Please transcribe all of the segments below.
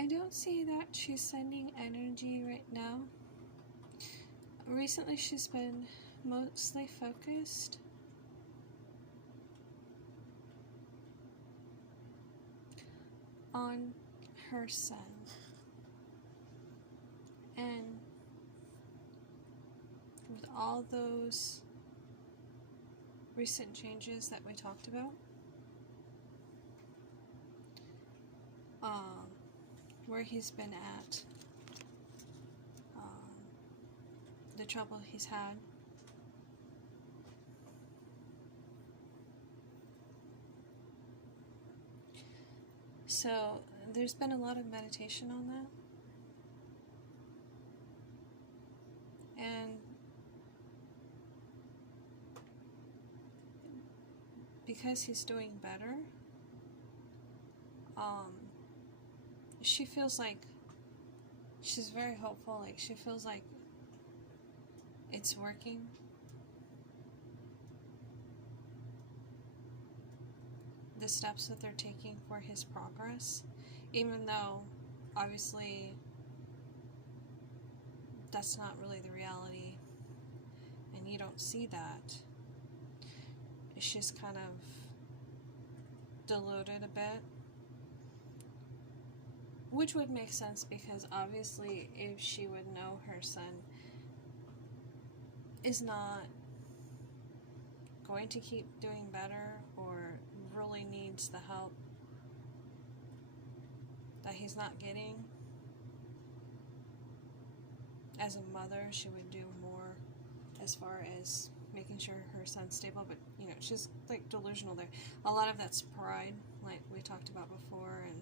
I don't see that she's sending energy right now. Recently, she's been mostly focused on her son. And with all those recent changes that we talked about, where he's been at, the trouble he's had, so there's been a lot of meditation on that. And because he's doing better, she feels like she's very hopeful. Like, she feels like it's working. The steps that they're taking for his progress, even though obviously that's not really the reality and you don't see that. It's just kind of diluted a bit, which would make sense, because obviously if she would know her son is not going to keep doing better or really needs the help that he's not getting, as a mother she would do more as far as making sure her son's stable. But you know, she's like delusional there. A lot of that's pride, like we talked about before, and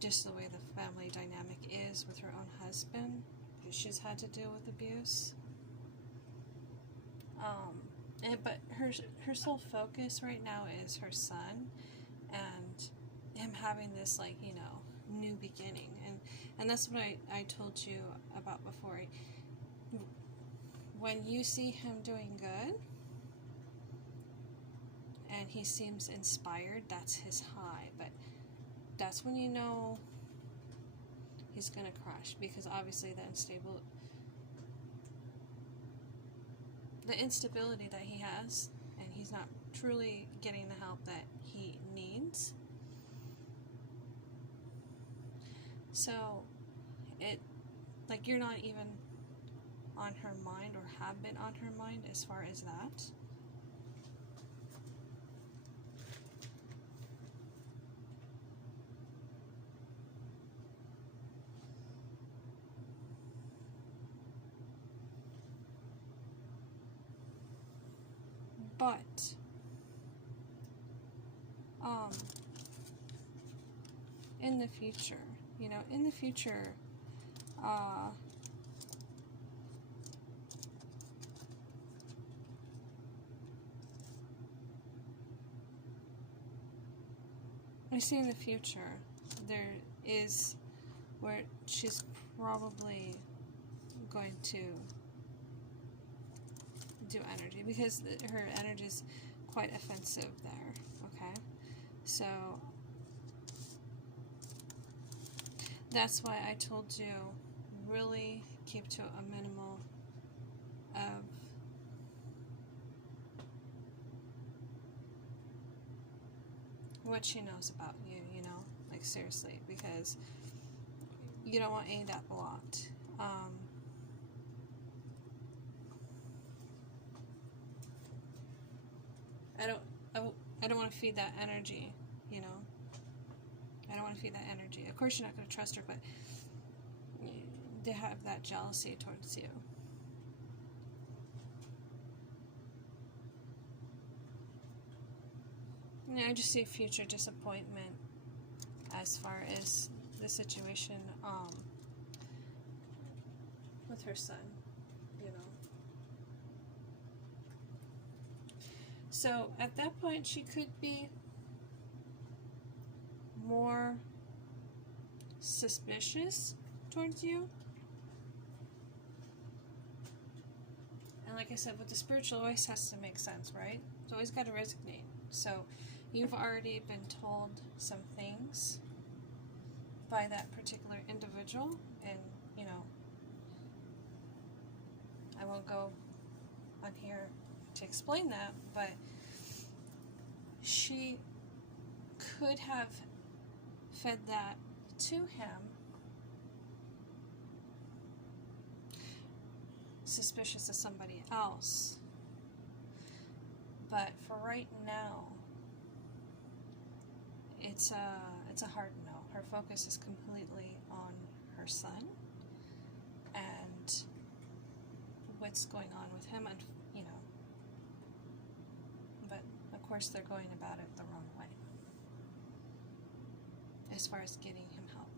just the way the family dynamic is with her own husband. She's had to deal with abuse. But her sole focus right now is her son and him having this, like, you know, new beginning. And that's what I told you about before. When you see him doing good and he seems inspired, that's his high. But that's when you know he's going to crash, because obviously the instability that he has, and he's not truly getting the help that he needs. So like, you're not even on her mind, or have been on her mind as far as that. But in the future, you know, I see in the future there is where she's probably going to do energy, because her energy is quite offensive there. Okay, so that's why I told you, really keep to a minimal of what she knows about you, you know, like, seriously, because you don't want any of that blocked. I don't want to feed that energy, you know. I don't want to feed that energy. Of course, you're not going to trust her, but they have that jealousy towards you. I just see future disappointment as far as the situation with her son, you know. So at that point, she could be more suspicious towards you. And like I said, with the spiritual, always has to make sense, right? It's always got to resonate. So you've already been told some things by that particular individual, and you know, I won't go on here to explain that, but she could have fed that to him, suspicious of somebody else. But for right now, it's a hard no. Her focus is completely on her son and what's going on with him, and you know. But of course, they're going about it the wrong way as far as getting him help.